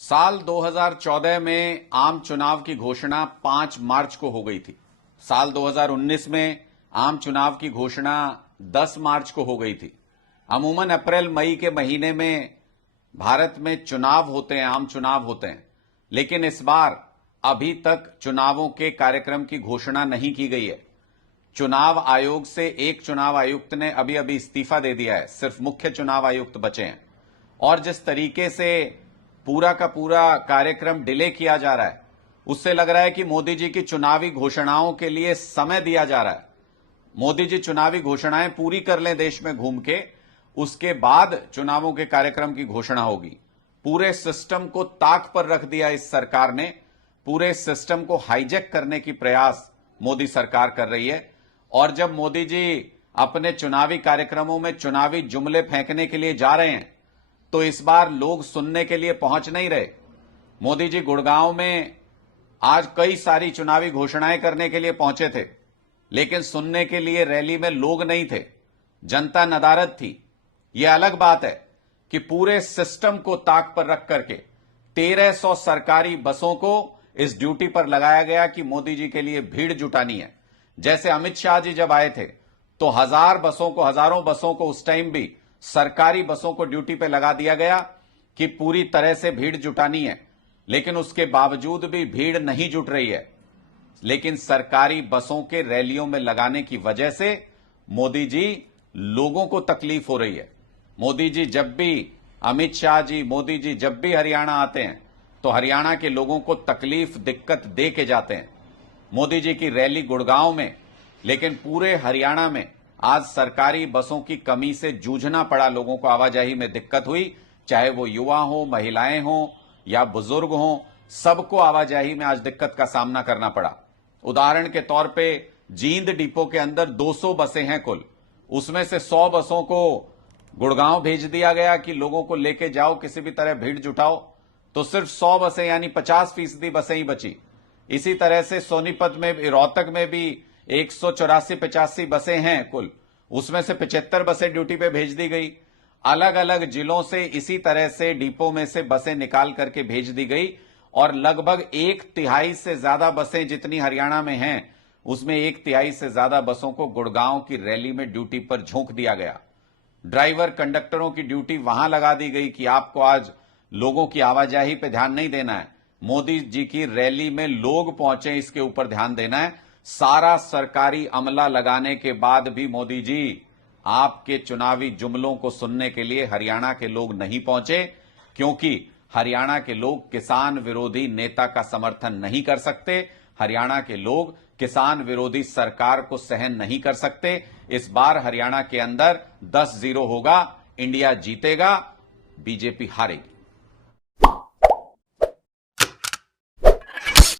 साल 2014 में आम चुनाव की घोषणा 5 मार्च को हो गई थी। साल 2019 में आम चुनाव की घोषणा 10 मार्च को हो गई थी। अमूमन अप्रैल मई के महीने में भारत में चुनाव होते हैं, आम चुनाव होते हैं, लेकिन इस बार अभी तक चुनावों के कार्यक्रम की घोषणा नहीं की गई है। चुनाव आयोग से एक चुनाव आयुक्त ने अभी अभी इस्तीफा दे दिया है, सिर्फ मुख्य चुनाव आयुक्त बचे हैं। और जिस तरीके से पूरा का पूरा कार्यक्रम डिले किया जा रहा है, उससे लग रहा है कि मोदी जी की चुनावी घोषणाओं के लिए समय दिया जा रहा है। मोदी जी चुनावी घोषणाएं पूरी कर लें देश में घूम के, उसके बाद चुनावों के कार्यक्रम की घोषणा होगी। पूरे सिस्टम को ताक पर रख दिया इस सरकार ने। पूरे सिस्टम को हाईजैक करने की प्रयास मोदी सरकार कर रही है। और जब मोदी जी अपने चुनावी कार्यक्रमों में चुनावी जुमले फेंकने के लिए जा रहे हैं, तो इस बार लोग सुनने के लिए पहुंच नहीं रहे। मोदी जी गुड़गांव में आज कई सारी चुनावी घोषणाएं करने के लिए पहुंचे थे, लेकिन सुनने के लिए रैली में लोग नहीं थे, जनता नदारद थी। यह अलग बात है कि पूरे सिस्टम को ताक पर रख करके 1300 सरकारी बसों को इस ड्यूटी पर लगाया गया कि मोदी जी के लिए भीड़ जुटानी है। जैसे अमित शाह जी जब आए थे तो हजारों बसों को उस टाइम भी सरकारी बसों को ड्यूटी पे लगा दिया गया कि पूरी तरह से भीड़ जुटानी है, लेकिन उसके बावजूद भी भीड़ नहीं जुट रही है। लेकिन सरकारी बसों के रैलियों में लगाने की वजह से मोदी जी लोगों को तकलीफ हो रही है। मोदी जी जब भी अमित शाह जी मोदी जी जब भी हरियाणा आते हैं तो हरियाणा के लोगों को तकलीफ दिक्कत दे के जाते हैं। मोदी जी की रैली गुड़गांव में, लेकिन पूरे हरियाणा में आज सरकारी बसों की कमी से जूझना पड़ा। लोगों को आवाजाही में दिक्कत हुई, चाहे वो युवा हो, महिलाएं हो या बुजुर्ग हो, सबको आवाजाही में आज दिक्कत का सामना करना पड़ा। उदाहरण के तौर पे जींद डिपो के अंदर 200 बसें हैं कुल, उसमें से 100 बसों को गुड़गांव भेज दिया गया कि लोगों को लेके जाओ, किसी भी तरह भीड़ जुटाओ, तो सिर्फ 100 बसें यानी 50% बसें ही बची। इसी तरह से सोनीपत में, रोहतक में भी 184-85 बसें हैं कुल, उसमें से 75 बसें ड्यूटी पे भेज दी गई। अलग अलग जिलों से इसी तरह से डिपो में से बसें निकाल करके भेज दी गई और लगभग 1/3 से ज्यादा बसें जितनी हरियाणा में हैं, उसमें 1/3 से ज्यादा बसों को गुड़गांव की रैली में ड्यूटी पर झोंक दिया गया। ड्राइवर कंडक्टरों की ड्यूटी वहां लगा दी गई कि आपको आज लोगों की आवाजाही पे ध्यान नहीं देना है, मोदी जी की रैली में लोग पहुंचे इसके ऊपर ध्यान देना है। सारा सरकारी अमला लगाने के बाद भी मोदी जी आपके चुनावी जुमलों को सुनने के लिए हरियाणा के लोग नहीं पहुंचे, क्योंकि हरियाणा के लोग किसान विरोधी नेता का समर्थन नहीं कर सकते। हरियाणा के लोग किसान विरोधी सरकार को सहन नहीं कर सकते। इस बार हरियाणा के अंदर 10-0 होगा, इंडिया जीतेगा, बीजेपी हारेगी।